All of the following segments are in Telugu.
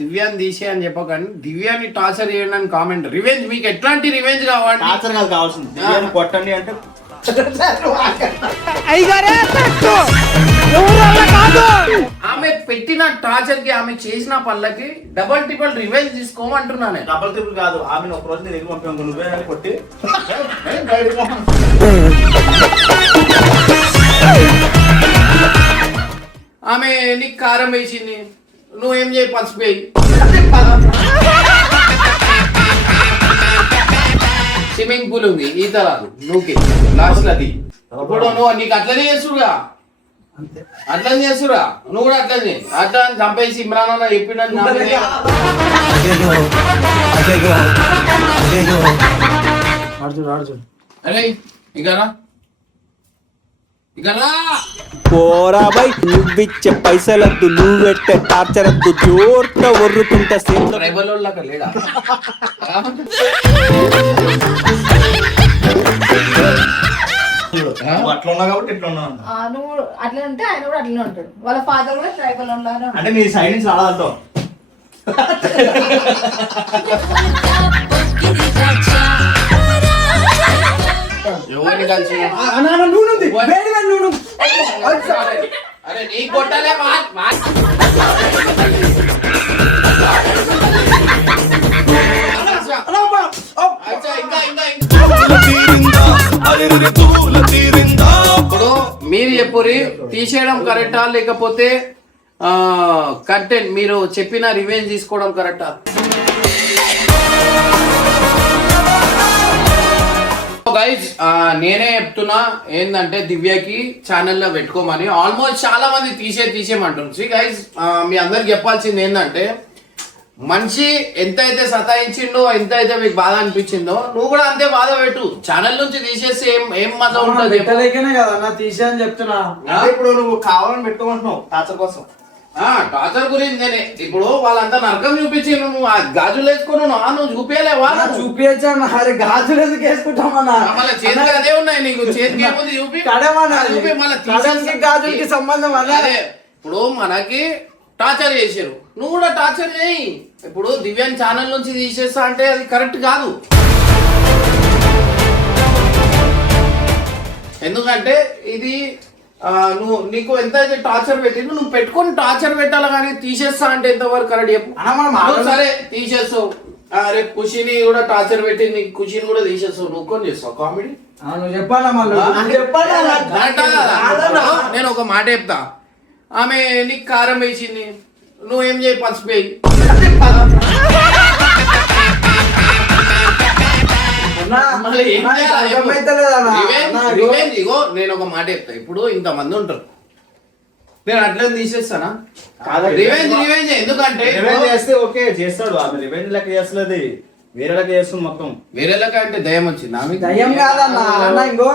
దివ్యాన్ని తీసే అని చెప్పకండి, దివ్యాన్ని టార్చర్ చేయండి అని కామెంట్. రివెంజ్ మీకు ఎట్లాంటి రివెంజ్ కావాలి? టార్చర్ కాదు కావాల్సింది, దివ్యాన్ని కొట్టండి అంటే ఆమె పెట్టిన టార్చర్ కి, ఆమె చేసిన పనులకి డబల్ ట్రిపుల్ రివెంజ్ తీసుకోమంటున్నాను. డబల్ ట్రిపుల్ కాదు, ఆమెను ఒక రోజు నేను ఎదురు పంపాను, నువ్వే కొట్టి ఆమె నీకు కారం వేసింది, నువ్వేం చేయి పసిపోయి స్విమ్మింగ్ పూల్ ఉంది, ఈత రాదు, నువ్వుకి లాస్ట్ అది. ఇప్పుడు నువ్వు నీకు అట్లనే చేస్తురుగా, అట్లనే చేస్తురా, నువ్వు కూడా అట్లనే అట్లా చంపేసి ఇమ్రాన్ అన్న చెప్పిండని అరే ఇకరా ఇకరా పోరా బై, నువ్విచ్చే పైసలద్దు, నువ్వు పెట్టే టార్చర్ వద్దు, జోర్తో ఒర్రుతుంటే ట్రైబల్ వాళ్ళకి లేడా? అట్లా ఉన్నావు కాబట్టి ఇట్లా ఉన్నావు. నువ్వు అట్లా ఉంటే ఆయన కూడా అట్లనే ఉంటాడు, వాళ్ళ ఫాదర్ కూడా ట్రైబల్ ఉన్నాడు. అంటే నీ సైడ్ నుంచి రాదంటావు. ఎవరిని కలిసి అరే నీ కొట్టాలే ఇప్పుడు మీరు చెప్పురి, తీసేయడం కరెక్టా లేకపోతే కంటెంట్ మీరు చెప్పిన రివెంజ్ తీసుకోవడం కరెక్టా? గైజ్ నేనే చెప్తున్నా ఏంటంటే దివ్యకి ఛానల్లో పెట్టుకోమని. ఆల్మోస్ట్ చాలా మంది తీసేయమంటుంది. గైజ్ మీ అందరికి చెప్పాల్సింది ఏంటంటే, మనిషి ఎంత అయితే సతాయించిండో, ఎంత అయితే మీకు బాధ అనిపించిందో, నువ్వు కూడా అంతే బాధ పెట్టు. ఛానల్ నుంచి తీసేస్తే ఏం మజా ఉంటుంది? కదా తీసే అని చెప్తున్నా. ఇప్పుడు నువ్వు కావాలని పెట్టుకోమంటున్నావు టార్చర్ కోసం. టార్చర్ గురించి నేనే ఇప్పుడు వాళ్ళంతా నరకం చూపించి నువ్వు గాజులు వేసుకుని నువ్వు చూపించలేవా? చూపించాను, అరే గాజులు ఎందుకు వేసుకుంటామన్నా? మళ్ళీ చేతికి అదే ఉన్నాయి, నీకు చేతికి ఏముంది చూపి. గాజులకి సంబంధం అదే. ఇప్పుడు మనకి టార్చర్ చేశారు, నువ్వు కూడా టార్చర్ చేయి. ఇప్పుడు దివ్యాన్ ఛానల్ నుంచి తీసేస్తా అంటే అది కరెక్ట్ కాదు. ఎందుకంటే ఇది నువ్వు నీకు ఎంత అయితే టార్చర్ పెట్టిందో నువ్వు పెట్టుకొని టార్చర్ పెట్టాలి, కానీ తీసేస్తా అంటే ఎంతవరకు కరెక్ట్ చెప్పు. సరే తీసేస్తావు, రేపు ఖుషిని కూడా టార్చర్ పెట్టి నీకు ఖుషిని కూడా తీసేస్తావు, నువ్వు కొని చేస్తావు కామెడీ. నేను ఒక మాట చెప్తా, ఆమె నీకు కారం వేసింది, నువ్వేం చేయి పసిపోయి ఇగో నేను ఒక మాట చెప్తా. ఇప్పుడు ఇంతమంది ఉంటారు, నేను అట్లా తీసేస్తానా? రివెంజ్ ఎందుకంటే చేస్తే ఓకే చేస్తాడు, ఆమె రివెంజ్ లెక్క చేస్తలేదు, వేరే లెక్క చేస్తుంది మొత్తం. వేరే లెక్క అంటే దయ్యం వచ్చింది, ఆమె దయ్యం కాదన్నా. అన్న ఇంకో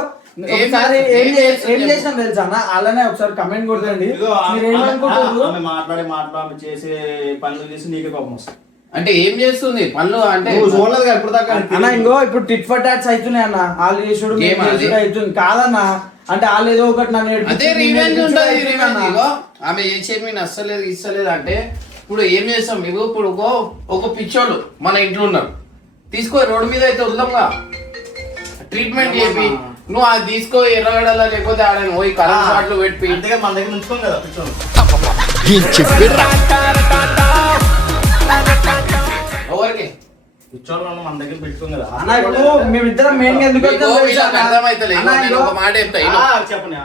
ఒకసారి ఏం చేసినాం తెలుసా అన్న? అలానే ఒకసారి కమెంట్ కొట్టండి. ఆమె మాట్లాడే మాటలు చేసే పనులు చేసి నీకే కోపం వస్తుంది. అంటే ఏం చేస్తుంది పనులు అంటే చూడలేదు ఇప్పుడు దాకా అన్న. ఇంకో ఇప్పుడు టిట్ ఫర్ టాట్స్ అవుతున్నాయి అన్న, వాళ్ళు చేసుడు అవుతుంది కాదన్నా. అంటే వాళ్ళు ఏదో ఒకటి నన్ను అదే రివెంజ్ ఉంటుంది. ఆమె చేసేమి నచ్చలేదు ఇస్తలేదు అంటే ఇప్పుడు ఏం చేస్తాం? మీకు ఇప్పుడు ఒక పిచ్చోళ్ళు మన ఇంట్లో ఉన్నారు, తీసుకో రోడ్డు మీద అయితే వద్దాంగా, ట్రీట్మెంట్ చేపి నువ్వు అది తీసుకో ఎర్రగడలా, లేకపోతే ఆడ పోయి కరెంట్ షాట్లు పెట్టి మన దగ్గర ఉంచుకోం కదా పిచ్చోళ్ళు. ఎవరికి పిచ్చోళ్ళు మన దగ్గర పెట్టుకోం కదా. మేమిద్దరం మెయిన్ ఎందుకు అర్థమైతలేదు. నేను ఒక మాట చెప్తా, చెప్పండి.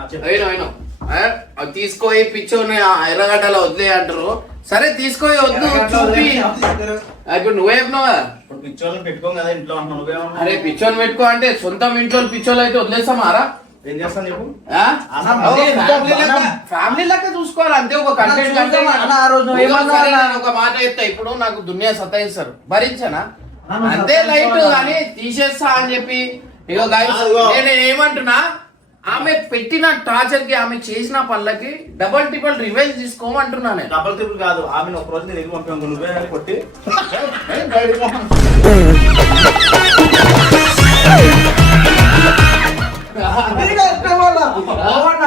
తీసుకోయి పిచ్చోని ఎర్రగడ్డలో వద్దే అంటారు. సరే తీసుకోయి వద్దు చూపి, ఇప్పుడు నువ్వే చెప్పినావు కదా పిచ్చోళ్ళని పెట్టుకోం కదా ఇంట్లో. అరే పిచ్చోని పెట్టుకో అంటే సొంతం ఇంట్లో పిచ్చోళ్ళు అయితే వదిలేస్తామారా? ఏం చేస్తాను చెప్పు. ఫ్యామిలీ లెక్క చూసుకోవాలి అంతే. ఒక కంటెంట్ ఒక మాట చెప్తా, ఇప్పుడు నాకు దునియా సతాయిస్తారు, భరించనా? అంతే లైట్ కానీ తీసేస్తా అని చెప్పి. ఇగో గైస్ నేను ఏమంటున్నా, ఆమె పెట్టిన టార్చర్ కి, ఆమె చేసిన పనులకి డబల్ ట్రిపుల్ రివెంజ్ తీసుకోమంటున్నాను. డబల్ ట్రిపుల్ కాదు, ఆమెను ఒక రోజు నేను ఎదురు పంపాను, నువ్వే కొట్టి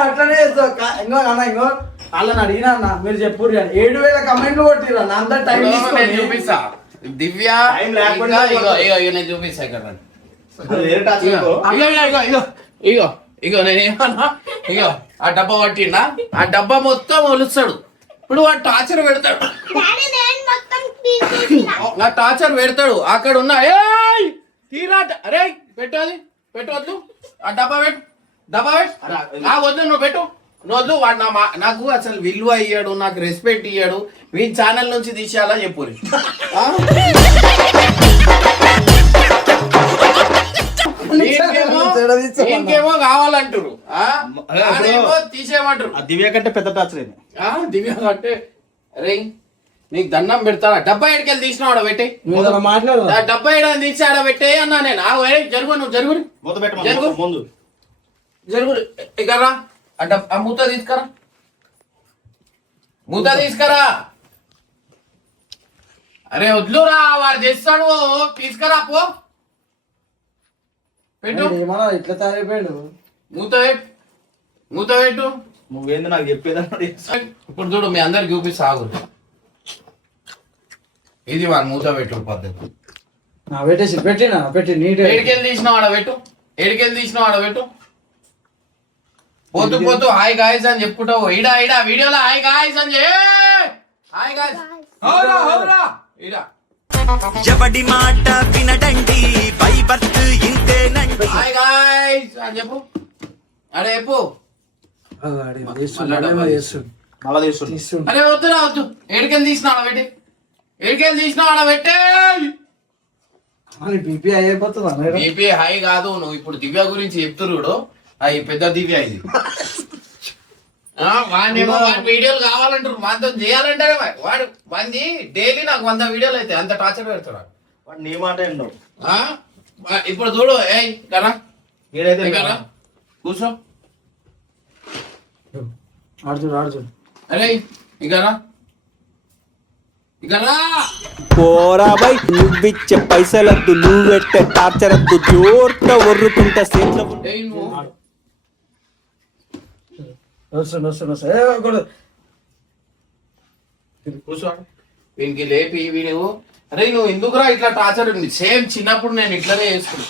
అట్లనే ఇంకో వాళ్ళని అడిగినా అన్న మీరు చెప్పు 7,000 కమెంట్లు కొట్టిరు అన్న అంత టైం నేను తీసుకొని చూపిస్తా దివ్య Time లేకుండా ఇగో నేను చూపిస్తా ఇక్కడ అది వేరే టాచ్ ఇగో ఇగో ఇగో నేనేమన్నా ఇగో ఆ డబ్బా పట్టిండా ఆ డబ్బా మొత్తం ఒలుస్తాడు ఇప్పుడు వాడు టార్చర్ పెడతాడు నా టార్చర్ పెడతాడు అక్కడ ఉన్న ఏయ్ తీరాట అరే పెట్టు అది పెట్టవద్దు ఆ డబ్బా వద్దు నువ్వు పెట్టు నువ్వు వద్దు వాడు నాకు అసలు విలువ ఇయ్యాడు నాకు రెస్పెక్ట్ ఇయ్యాడు వీని ఛానల్ నుంచి తీసేయాలా చెప్పు ఇంకేమో కావాలంటారు తీసేయమంటారు ఆ దివ్య కంటే పెద్ద టాచ్ లేదు. దివ్య అంటే అరే నీకు దండం పెడతారా డబ్బా ఎడికెళ్ళి తీసిన ఆడ పెట్టే మాట్లాడు డబ్బా ఎడని తీసి ఆడ పెట్టే అన్నా నేను జరుగు నువ్వు జరుగు మూత పెట్టమను, జరుగు. ముందు జరుగు ఇకరా ఆ మూత తీసుకురా మూత తీసుకురా అరే వద్దురా వాడు తెస్తాడు తీసుకురా పో పెట్టు ఏమన్నా ఇట్లా తయారైపోయాడు మూత పెట్టు నువ్వేంది నాకు చెప్పేదాన్ని. ఇప్పుడు చూడు మీ అందరికి చూపిస్తా ఆగు ఇది వాడు మూత పెట్టు పద్ధతి పెట్టేసి పెట్టి నీట్ ఏడికెళ్ళి తీసినావు ఆడ పెట్టు పోతూ హాయ్ గాయస్ అని చెప్పుకుంటావు ఇడా వీడియోలో హాయ్ గాయస్ అని హాయ్ గాయస్ హౌరా ఇడా ఎవడి మాట వినడండి బై బర్త్ ఇంతేనండి హాయ్ గాయస్ అని చెప్పు అడే చెప్పు మళ్ళా తీసుకుంటా. అరే వద్దు ఏడికెళ్ళి తీసినావు ఆడ పెట్టే బీపీ అయిపోతుంది బీపీ హై కాదు నువ్వు ఇప్పుడు దివ్య గురించి చెప్తురుడు ఈ పెద్ద దివ్య ఇది వాడినేమో వాడి వీడియోలు కావాలంటారు మనతో చేయాలంటారే వాడు మంది డైలీ నాకు 100 వీడియోలు అయితే అంత టార్చర్ పెడతాడు వాడు నీ మాట ఏంటో ఇప్పుడు చూడు ఏయ్ కరా ఏడైతే కరా కూర్చో ఆడుచు అరే ఇకరా పోరా బై నువ్విచ్చే పైసలద్దు నువ్వు పెట్టే టార్చర్ వద్దు జోర్త ఒర్రుకుంటా సేట్ల ఏయ్ నువ్వు కూర్చో వీనికి లేపి వీడు అరే నువ్వు ఎందుకురా ఇట్లా టార్చర్ ఉంది సేమ్ చిన్నప్పుడు నేను ఇట్లనే చేసుకున్నా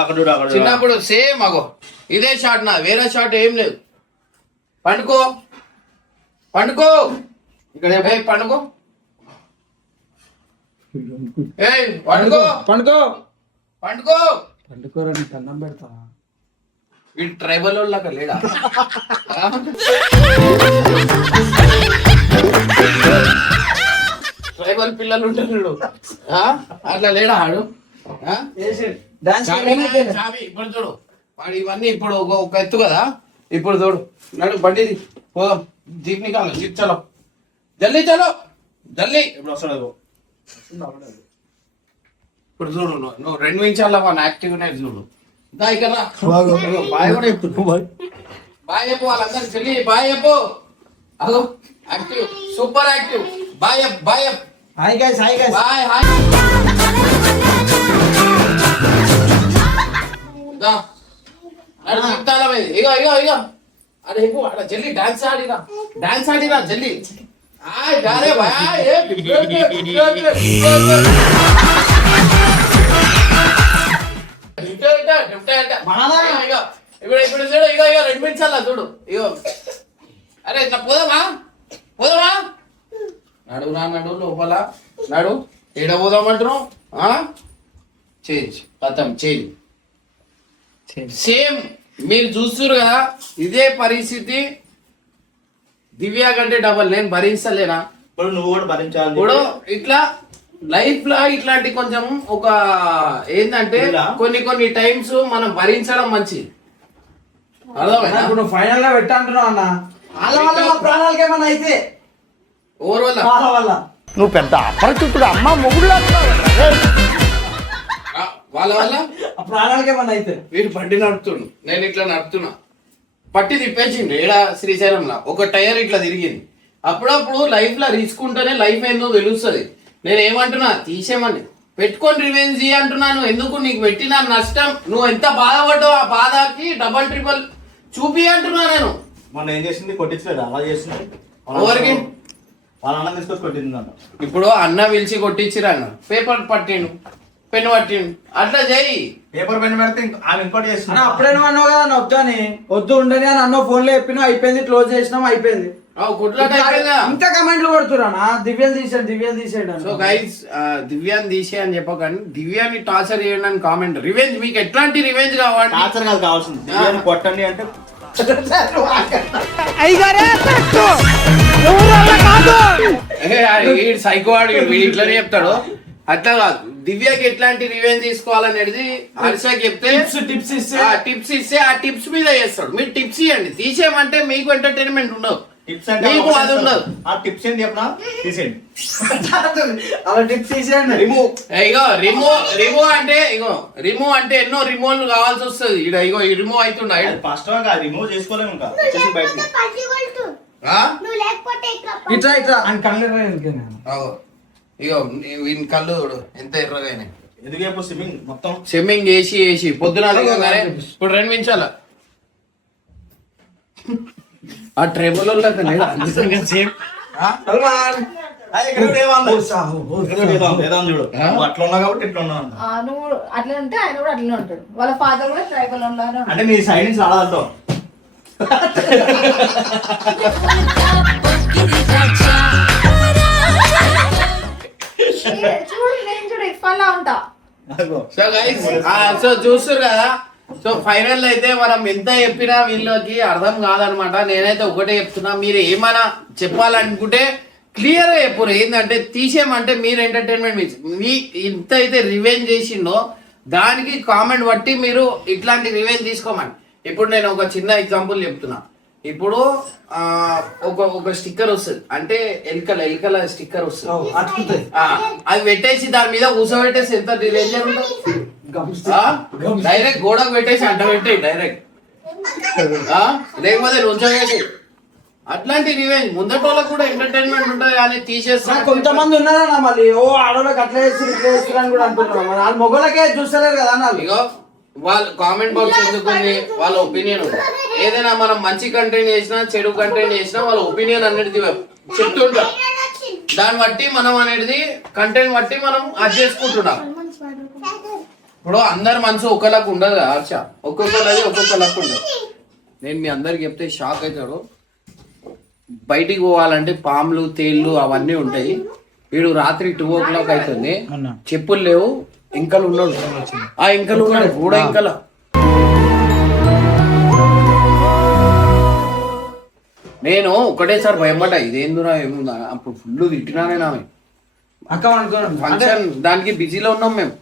అక్కడ చూడు, అక్కడ చూడు. చిన్నప్పుడు సేమ్ అగో ఇదే షాట్ నా వేరే షాట్ ఏం లేదు పండుకో ఇక్కడ ఏయ్ పండుకో ఏయ్ పండుకో పండుకోరని కన్నం పెడతా ఈ ట్రైబల్ వాళ్ళక లేడా ట్రైబల్ పిల్లలు ఉంటారు అట్లా లేడా ఆడు ఇప్పుడు చూడు వాడు ఇవన్నీ ఇప్పుడు ఒక ఎత్తు కదా ఇప్పుడు చూడు నడు బండిది పోదాం జీప్ నికాల జీప్ చలో జల్దీ ఇప్పుడు వస్తాడు. ఇప్పుడు చూడు నువ్వు 2 నిమిషాల్లో మన యాక్టివ్ ఉన్నాయి చూడు దా ఇక్కడ బాయ్ కూడా చెప్తున్నావు బాయ్ చెప్పు వాళ్ళందరూ చెల్లి బాయ్ చెప్పు అగో active super active bye hi guys bye దా అరే చెప్తారా ఇగో అరే ఎక్కువ అక్కడ జల్లి డాన్స్ ఆడిరా జల్లి జారే బాయ్ ఇప్పుడు చూడు ఇగో 2 నిమిషాల్లో చూడు ఇగో అరే ఇట్లా పోదామా నడు లోపల నడు ఏడ పోదామంటున్నావు చేంజ్ చేంజ్ సేమ్ మీరు చూస్తున్నారు కదా ఇదే పరిస్థితి దివ్య కంటే డబల్ నేను భరించలేనా ఇప్పుడు నువ్వు కూడా భరించాలి. ఇప్పుడు ఇట్లా లైఫ్ లో ఇట్లాంటి కొంచెం ఒక ఏంటంటే కొన్ని టైమ్స్ మనం భరించడం మంచిది అర్థమైనా ఇప్పుడు నువ్వు ఫైనల్ గా పెట్టా అంటున్నావు అన్న వాళ్ళ వల్ల మా ప్రాణాలకి ఏమన్నా అయితే ఓవర్ వల్ల వాళ్ళ వల్ల నువ్వు పెద్ద అపరిచితుడు అమ్మ మొగుడులా వాళ్ళ వల్ల ఆ ప్రాణాలకి ఏమన్నా అయితే వీడు బండి నడుపుతుండు నేను ఇట్లా నడుపుతున్నా పట్టి తిప్పేసిండు ఏడా శ్రీశైలంలో ఒక టైర్ ఇట్లా తిరిగింది అప్పుడప్పుడు లైఫ్ లో రిస్క్ ఉంటేనే లైఫ్ ఏందో తెలుస్తుంది నేను ఏమంటున్నా తీసేమని పెట్టుకొని రివెంజ్ అంటున్నాను ఎందుకు నీకు పెట్టిన నష్టం నువ్వు ఎంత బాధపడ్డావు ఆ బాధకి డబల్ ట్రిపుల్ చూపి అంటున్నా నేను మొన్న ఏం చేసింది కొట్టించలేదు అలా చేసింది ఎవరికి వాళ్ళ అన్నం తీసుకొచ్చి కొట్టిందంట. ఇప్పుడు అన్న పిలిచి కొట్టించిరా అన్న పేపర్ పట్టిండు పెన్ను పట్టిండు అట్లా చేయి. పేపర్ పెన్ పెడితే ఆమె ఇంకోటి అన్న చేస్తున్నా. అప్పుడే నువ్వు అన్నావు కదా వద్దు అని, వద్దు ఉండని అని అన్న ఫోన్ లో చెప్పినా అయిపోయింది, క్లోజ్ చేసినాం అయిపోయింది. కుట్లాట అయిపోయిందా? ఇంకా కమెంట్లు కొడుతున్నా దివ్యం తీసేయండి సో గైస్ దివ్యాన్ని తీసే అని చెప్పకండి, దివ్యాన్ని టార్చర్ చేయండి అని కామెంట్. రివెంజ్ మీకు ఎట్లాంటి రివెంజ్ కావాలి? టార్చర్ కాదు కావాల్సింది, దివ్యాన్ని కొట్టండి అంటే సైకో వాడు వీడు ఇట్లనే చెప్తాడు. అట్లా కాదు, దివ్యకి ఎట్లాంటి రివెంజ్ తీసుకోవాలనేది హర్షకి చెప్తే టిప్స్ టిప్స్ ఇస్తే ఆ టిప్స్ మీద చేస్తాడు. మీరు టిప్స్ ఇవ్వండి, తీసేయమంటే మీకు ఎంటర్టైన్మెంట్ ఉండదు, టిప్స్ అంటే మీకు అది ఉండదు. ఆ టిప్స్ ఏంటి చెప్పనా, తీసేయండి. అలా టిప్స్ తీసేయండి. ఇగో రిమూవ్ అంటే రిమూవ్ అంటే ఎన్నో రిమూవ్లు కావాల్సి వస్తుంది. ఇగో ఈ రిమూవ్ అవుతుండ ఫస్ట్ రిమూవ్ చేసుకోలేము ఇంకా బయటకి. ఇట్లా అని కళ్ళు ఇగో వీని కళ్ళు చూడు ఎంత ఎర్రగా ఎందుకు స్విమ్మింగ్ మొత్తం స్విమ్మింగ్ చేసి పొద్దున దిగగానే ఇప్పుడు 2 నిమిషాలు ఆ ట్రేబుల్ సేమ్ చూడు అట్లా ఉన్నా కాబట్టి ఇట్లా ఉన్నావు నువ్వు అట్లా ఉంటే ఆయన కూడా అట్లనే ఉంటాడు. వాళ్ళ ఫాదర్ కూడా ట్రైబల్ ఉన్నారు. అంటే నీ సైడ్ నుంచి రాదంటావు. చూడు నేను చూడు ఇఫ్ఫాలా ఉంటా. సో గైస్ సో చూస్తారు కదా. సో ఫైనల్ అయితే మనం ఎంత చెప్పినా వీళ్ళకి అర్థం కాదనమాట. నేనైతే ఒకటే చెప్తున్నా, మీరు ఏమైనా చెప్పాలనుకుంటే క్లియర్ గా చెప్పరు. ఏంటంటే తీసేయమంటే మీరు ఎంటర్టైన్మెంట్ మీ ఇంత అయితే రివెంజ్ చేసిండో దానికి కామెంట్ బట్టి మీరు ఇట్లాంటి రివెంజ్ తీసుకోమని. ఇప్పుడు నేను ఒక చిన్న ఎగ్జాంపుల్ చెప్తున్నా. ఇప్పుడు ఒక స్టిక్కర్ వస్తుంది, అంటే ఎలుకల స్టిక్కర్ వస్తుంది, అది పెట్టేసి దాని మీద కూర్చోబెట్టేసి ఎంత డేంజర్ ఉంటుంది. డైరెక్ట్ గోడకు పెట్టేసి అంట పెట్టే డైరెక్ట్, లేకపోతే ఉంచబెట్టి. అట్లాంటి రివెంజ్ ముందటోళ్ళకి కూడా ఎంటర్టైన్మెంట్ ఉంటుంది కానీ తీసేస్తా. కొంతమంది ఉన్నారా మళ్ళీ ఆడోళ్ళకి అట్లా చేస్తారు ఇట్లా చేస్తారు అని కూడా అంటున్నారు. వాళ్ళు మొగలకే చూస్తలేరు కదా అన్న. ఇగో వాళ్ళ కామెంట్ బాక్స్ ఎందుకుంది, వాళ్ళ ఒపీనియన్ ఉంది. ఏదైనా మనం మంచి కంటెంట్ చేసినా చెడు కంటెంట్ చేసినా వాళ్ళ ఒపీనియన్ అనేది చెప్తుంటాం. దాన్ని బట్టి మనం అనేది కంటెంట్ బట్టి మనం అది చేసుకుంటున్నాం. ఇప్పుడు అందరు మనసు ఒకలాగా ఉండదు కదా హర్ష, ఒక్కొక్కది ఒక్కొక్కలాగా ఉండదు. నేను మీ అందరికి చెప్తే షాక్ అవుతాడు. బయటికి పోవాలంటే పాములు తేళ్ళు అవన్నీ ఉంటాయి. వీడు రాత్రి 2 o'clock అవుతుంది, చెప్పులు లేవు, ఇంకలు ఉన్నాడు. ఆ ఇంకలు ఉన్నాడు కూడా ఇంకల. నేను ఒకటేసారి భయపడ్డా, ఇదేందురా ఏముందా. అప్పుడు ఫుల్ తిట్టినానే నామే ఫంక్షన్ దానికి బిజీలో ఉన్నాం మేము.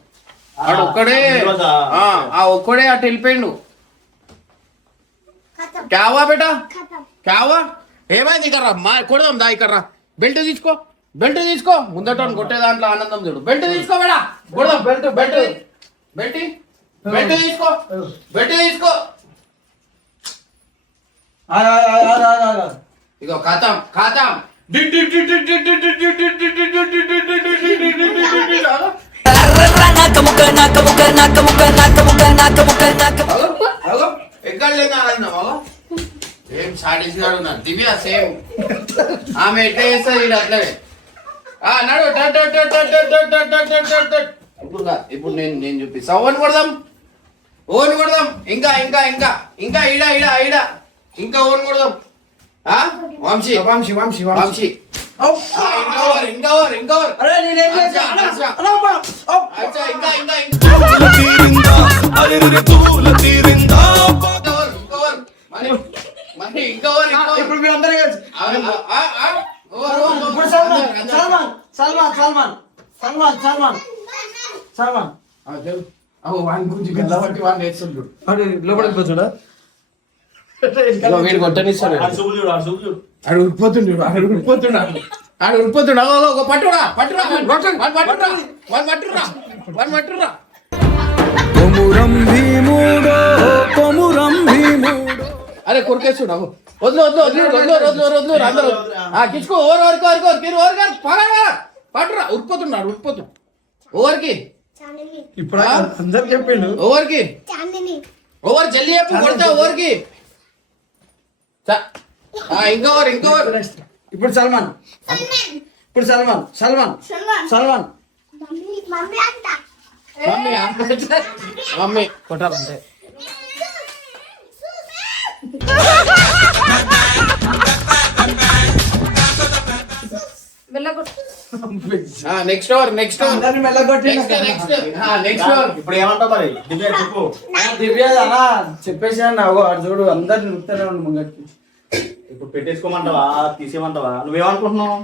వాడు ఒక్కడే ఒక్కడే అటు వెళ్ళిపోయిండు. క్యావా బేటా క్యావా ఏమైంది? ఇక్కడ కొడదాం దా, ఇక్కడ బెల్ట్ తీసుకో ముందట కొట్టే దాంట్లో ఆనందం చూడు. బెల్ట్ తీసుకో బేడా, కొడదాం బెల్ట్ తీసుకో. ఇగో ఖాతాం ఎక్కడ లేదు ఆనందం. ఏం సాటిస్ఫైడ్ ఉన్నారు దివ్య సేమ్. ఆమె ఎట్లా చేస్తుంది ఇది అట్లనే. నడు ఇప్పుడు నేను చూపిస్తా. ఓన్ కొడదాం. ఇంకా ఇంకా ఓన్ కొడదాం. వంశీ ఇంకా ఇప్పుడు మీరు అందరూ సల్మాన్ లోపలికి పోతున్నా. వీడు కొట్టనిస్తాడు. ఆడు ఉడిపోతున్నాడు. పట్టురా. అరే కొరికేస్తున్నా. వద్దు అందరూ కిచ్చుకో. పట్టురా. ఉడిపోతున్నాడు. ఓవర్కి ఇప్పుడు అందరు చెప్పిండు. ఓవర్కి ఓవర్ జల్దీ చెప్పు కొడతా. ఓవర్కి ఇంకా ఇప్పుడు సల్మాన్ ఇప్పుడు సల్మాన్ సల్మాన్ సల్మాన్ మమ్మీ కొట్టాలంటే నెక్స్ట్ ఓవర్ నెక్స్ట్ ఓవర్ అందరిని మెల్లగొట్టి నెక్స్ట్ ఓవర్ ఇప్పుడు ఏమంటావు మరి దివ్య చెప్పు. దివ్య అన్నా చెప్పేసి అన్న అటు చూడు అందరిని నృత్యాలే ఉండు ముంగట్కి. ఇప్పుడు పెట్టేసుకోమంటావా తీసేయమంటావా నువ్వేమనుకుంటున్నావు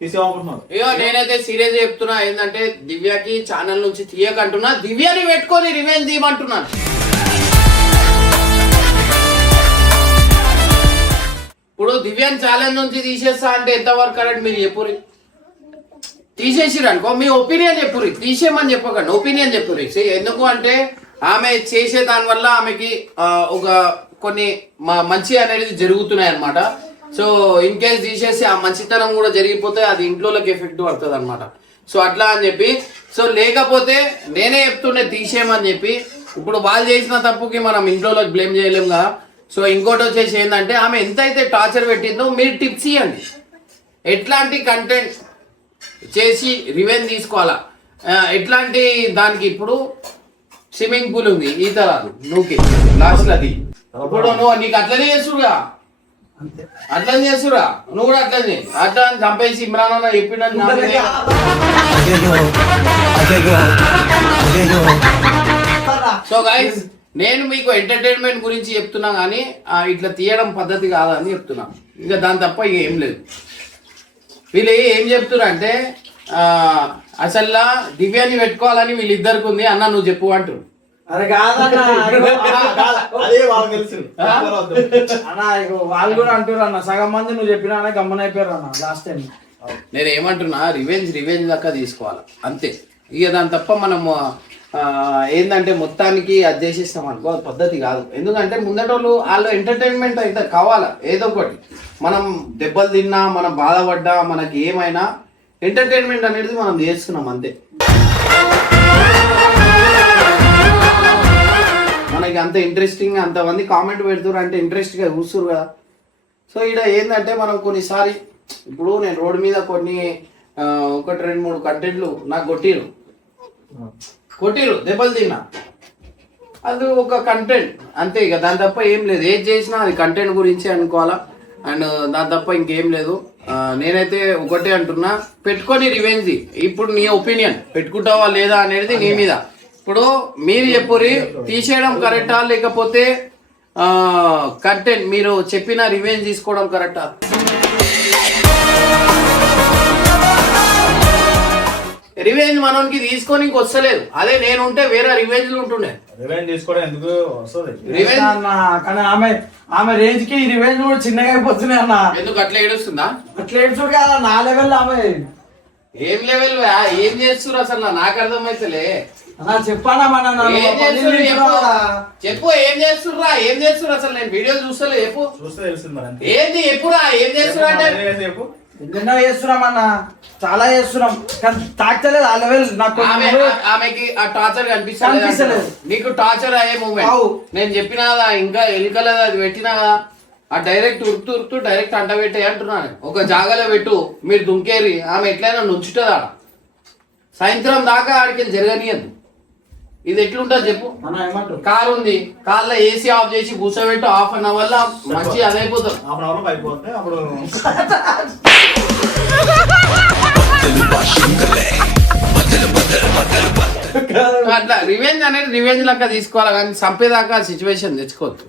తీసేయమనుకుంటున్నావు? అయ్యో నేనైతే సీరియస్ చెప్తున్నా ఏంటంటే దివ్యకి ఛానల్ నుంచి తీయకంటున్నా, దివ్యని పెట్టుకొని రివెంజ్ తీయమంటున్నాను. ఇప్పుడు దివ్యాన్ని ఛానల్ నుంచి తీసేస్తా అంటే ఎంతవరకు కరెక్ట్ మీరు చెప్పురి. తీసేసిరు అనుకో మీ ఒపీనియన్ చెప్పురి, తీసేయమని చెప్పకండి, ఒపీనియన్ చెప్పురి. ఎందుకు అంటే ఆమె చేసే దాని వల్ల ఆమెకి ఒక కొన్ని మంచి అనేది జరుగుతున్నాయి అనమాట. సో ఇన్ కేస్ తీసేసి ఆ మంచితనం కూడా జరిగిపోతే అది ఇంట్లోకి ఎఫెక్ట్ పడుతుంది అనమాట. సో అట్లా అని చెప్పి సో లేకపోతే నేనే చెప్తుండే తీసేయమని చెప్పి. ఇప్పుడు వాళ్ళు చేసిన తప్పుకి మనం ఇంట్లోకి బ్లేమ్ చేయలేం కదా. సో ఇంకోటి వచ్చేసి ఏంటంటే ఆమె ఎంతైతే టార్చర్ పెట్టిందో మీరు టిప్స్ ఇవ్వండి, ఎట్లాంటి కంటెంట్ చేసి రివెంజ్ తీసుకోవాలా, ఎట్లాంటి దానికి. ఇప్పుడు స్విమ్మింగ్ పూల్ ఉంది, ఈత రాదు నువ్వుకి లాస్ట్ అది. ఇప్పుడు నువ్వు నీకు అట్లనే చేస్తురా, అట్లనే చేస్తురా, నువ్వు కూడా అట్లనే అట్లా అని చంపేసి ఇమ్రాన్ అన్న చెప్పిండని సో గైస్ నేను మీకు ఎంటర్టైన్మెంట్ గురించి చెప్తున్నా కానీ ఇట్లా తీయడం పద్ధతి కాదని చెప్తున్నా. ఇంకా దాని తప్ప ఇక ఏం లేదు. వీళ్ళు ఏం చెప్తున్నారు అంటే అసలు దివ్యాన్ని పెట్టుకోవాలని వీళ్ళిద్దరికి ఉంది అన్న నువ్వు చెప్పు అంటారు. అరే కాదన్నా అదే వాళ్ళకి తెలుసు అన్న ఇగో వాళ్ళు కూడా అంటారు అన్న సగం మంది నువ్వు చెప్పినా గమ్మన అయిపోయారు అన్న లాస్ట్ టైం. నేను ఏమంటున్నా రివెంజ్ దాకా తీసుకోవాలి అంతే. ఇక దాని తప్ప మనము ఏంటంటే మొత్తానికి అది చేసేస్తాం అనుకో, అది పద్ధతి కాదు. ఎందుకంటే ముందటోళ్ళు వాళ్ళు ఎంటర్టైన్మెంట్ అయితే కావాలా, ఏదో ఒకటి. మనం దెబ్బలు తిన్నా, మనం బాధపడ్డా, మనకి ఏమైనా ఎంటర్టైన్మెంట్ అనేది మనం చేస్తున్నాం అంతే. మనకి అంత ఇంట్రెస్టింగ్ అంతమంది కామెంట్ పెడుతున్నారు అంటే ఇంట్రెస్ట్గా చూస్తున్నారు కదా. సో ఇక్కడ ఏంటంటే మనం కొన్నిసారి ఇప్పుడు నేను రోడ్డు మీద కొన్ని 1, 2, 3 కంటెంట్లు నాకు కొట్టిరు దెబ్బలు తిన్నా, అది ఒక కంటెంట్ అంతే. ఇక దాని తప్ప ఏం లేదు. ఏది చేసినా అది కంటెంట్ గురించి అనుకోవాలా, అండ్ దాని తప్ప ఇంకేం లేదు. నేనైతే ఒకటే అంటున్నా, పెట్టుకొని రివెంజ్. ఇప్పుడు నీ ఒపీనియన్ పెట్టుకుంటావా లేదా అనేది నీ మీద. ఇప్పుడు మీరు చెప్పురి, తీసేయడం కరెక్టా లేకపోతే కంటెంట్ మీరు చెప్పిన రివెంజ్ తీసుకోవడం కరెక్టా? రివెంజ్ మనకి తీసుకొని వస్తలేదు. అదే నేను ఉంటే వేరే రివెంజ్లు ఉంటుండే. రివెంజ్ తీసుకోవడం ఎందుకు వస్తుంది? అన్న కానీ ఆమె రేంజ్ కి ఈ రివెంజ్ కూడా చిన్నగా అయిపోతున్నాయి అన్న. ఎందుకు అట్లా ఏడుస్తుందా? అట్లా ఏడుచుడు కదా నా లెవెల్ ఆమె. ఏం లెవెల్ ఏం చేస్తున్నారు అసలు నాకు అర్థమైతలే. అన్న చెప్పానా మన చెప్పు ఏం చేస్తుర్రా, ఏం చేస్తుర్రు అసలు? నేను వీడియో చూస్తలే. చెప్పు చూస్తే తెలుస్తుంది మరి. ఏంది ఎప్పుడా ఏం చేస్తున్నా అంటే చెప్పు. ఎన్నో చేస్తున్నాం అన్న, చాలా చేస్తున్నాం కానీ తాకలేదు ఆ లెవెల్. నాకు ఆమెకి ఆ టార్చర్ కనిపిస్తలేదు. నీకు టార్చర్ అయ్యే మూమెంట్ నేను చెప్పినా కదా, ఇంకా ఎలుకలేదు అది పెట్టినా కదా, ఆ డైరెక్ట్ ఉరుకుతూ డైరెక్ట్ అంట పెట్టే అంటున్నాను. ఒక జాగాలో పెట్టు, మీరు దుంకేరి ఆమె ఎట్లయినా నుంచుతుంది ఆడ. సాయంత్రం దాకా ఆడికి జరగనియద్దు. ఇది ఎట్లుంటుంది చెప్పు? కార్ ఉంది, కార్లో ఏసీ ఆఫ్ చేసి కూర్చోబెట్టు, 1/2 అవర్ లో మంచి అది అయిపోతుంది. 1/2 అవర్ అయిపోతుంది. అప్పుడు అట్లా రివెంజ్ అనేది రివెంజ్ లెక్క తీసుకోవాలి కానీ చంపేదాకా సిచ్యువేషన్ తెచ్చుకోవద్దు.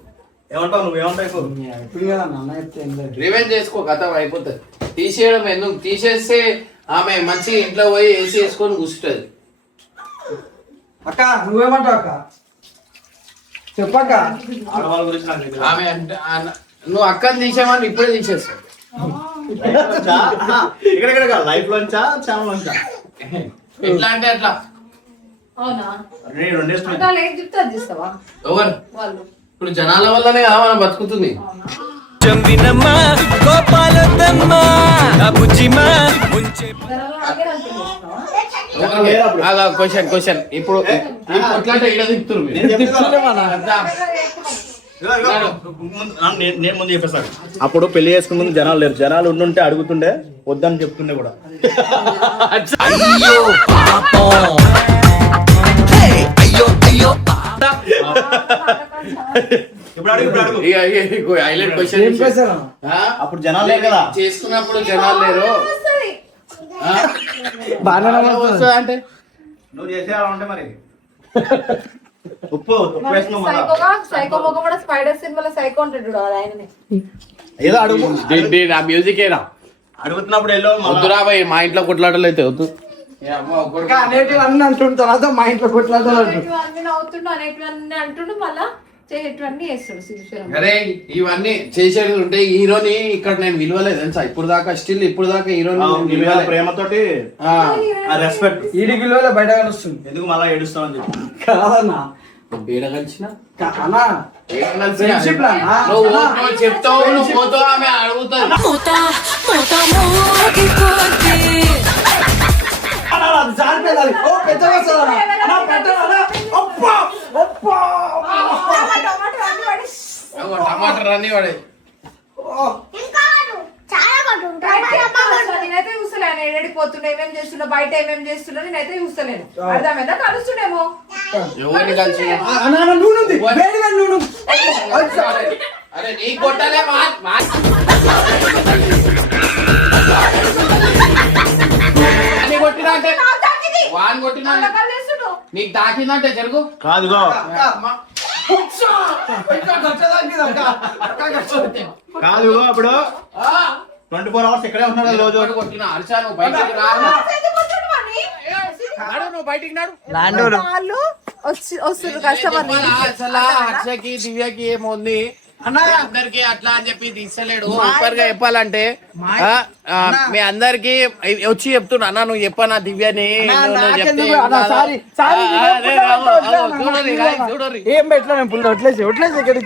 ఏమంటావు నువ్వేమంటావు? రివెంజ్ చేసుకో, గతం అయిపోతుంది. తీసేయడం ఎందుకు? తీసేస్తే ఆమె మంచి ఇంట్లో పోయి ఏసీ వేసుకొని కూర్చుంటుంది. అక్క నువ్వేమంటావు అక్క? చెప్పక్క. ఆడవాళ్ళ గురించి నాకు తెలియదు. ఆమె నువ్వు అక్కని తీసేమని ఇప్పుడే తీసేస్తావు. ఇక్కడ లైఫ్ లోంచా ఛానల్ లోంచా? ఎట్లా అంటే అట్లా. అవునా? రెండేసి అంటే వాళ్ళు ఏం చెప్తే అది చేస్తావా ఎవరు? వాళ్ళు? ఇప్పుడు జనాల వల్లనే కదా మనం బతుకుతుంది. క్వశ్చన్ ఇప్పుడు ఎట్లా ఈడ తిప్పుతున్నారు? నేను ముందు చెప్పేస్తాను. అప్పుడు పెళ్లి చేసుకున్న ముందు జనాలు లేరు, జనాలు ఉండుంటే అడుగుతుండే, వద్దని చెప్తుండే కూడా. ఇప్పుడు అడుగు. Highlight question. ఏం చేశారు? అప్పుడు జనాలు లేరు కదా. చేసుకున్నప్పుడు జనాలు లేరు. వస్తది. బాగానే వస్తుందా అంటే నువ్వు చేసే అలా ఉంటే మరి ఉప్పు వేస్తున్నావు మళ్ళా. సైకో మొగ కూడా స్పైడర్ సినిమాలో సైకో ఉంటాడు చూడు, అది ఆయననే. ఏదో అడుగు. ఆ మ్యూజిక్ ఏరా అడుగుతున్నప్పుడు వెళ్ళో వద్దురా భయ్, మా ఇంట్లో కొట్లాటలు అయితే వద్దు. అనేటివి అన్ని అంటుండు, తర్వాత మా ఇంట్లో కొట్లాడతాడు అంటుండు. అనేటివన్నీ నవ్వుతుండు, అనేటివన్నీ అంటుండు, మళ్ళా చేసేటివన్నీ చేస్తాడు శ్రీశైలం. అరే ఇవన్నీ చేసేది ఉంటే హీరోని ఇక్కడ నేను విలువలేదు తెలుసా ఇప్పుడు దాకా, స్టిల్ ఇప్పుడు దాకా హీరోని ప్రేమతోటి రెస్పెక్ట్. ఈడికి విలువలో బయట కలుస్తుంది. ఎందుకు మళ్ళా ఏడుస్తావు చెప్పి కాదన్నా బీడ కలిసిన అన్నా ఫ్రెండ్షిప్ లా అన్నా. నువ్వు చెప్తావు, నువ్వు పోతావు, ఆమె అడుగుతావు. అన్నా, అది జారిపోయింది. ఓ పెద్ద వస్తుందా? అన్నా, పెట్టరా? అన్నా, అబ్బా, అబ్బా, అబ్బా. టమాటర్ అన్ని వాడే. నేనైతే చూస్తలేను ఏడేడికి పోతున్నా, ఏమేం చేస్తున్నా, బయట ఏమేం చేస్తున్నా నేనైతే చూస్తలేను. అర్థమైందా? కలుస్తుండేమో. ఎవరిని కలిసి అన్నా, అన్నా, నూనె ఉంది. వేడి వేడి నూనె. అరే నీ కొట్టాలే కొట్టినంటే వాన్ కొట్టినా నీకు తాకిందంటే జరుగు కాదుగో. కాదుగో అప్పుడు 24 hours ఇక్కడే ఉన్నాడు రోజు. కొట్టిన అరిచా నువ్వు బయటికి రా. నువ్వు బయటికి నాడు. వాళ్ళు వస్తున్నారు కస్టమర్. అసలు హర్షకి దివ్యకి ఏముంది అందరికి అట్లా అని చెప్పి తీసలేడు. సూపర్ గా చెప్పాలంటే మీ అందరికి వచ్చి చెప్తున్నా అన్న, నువ్వు చెప్పనా దివ్యని ఏం పెట్టలే, నేను పుల్ల వట్లేసి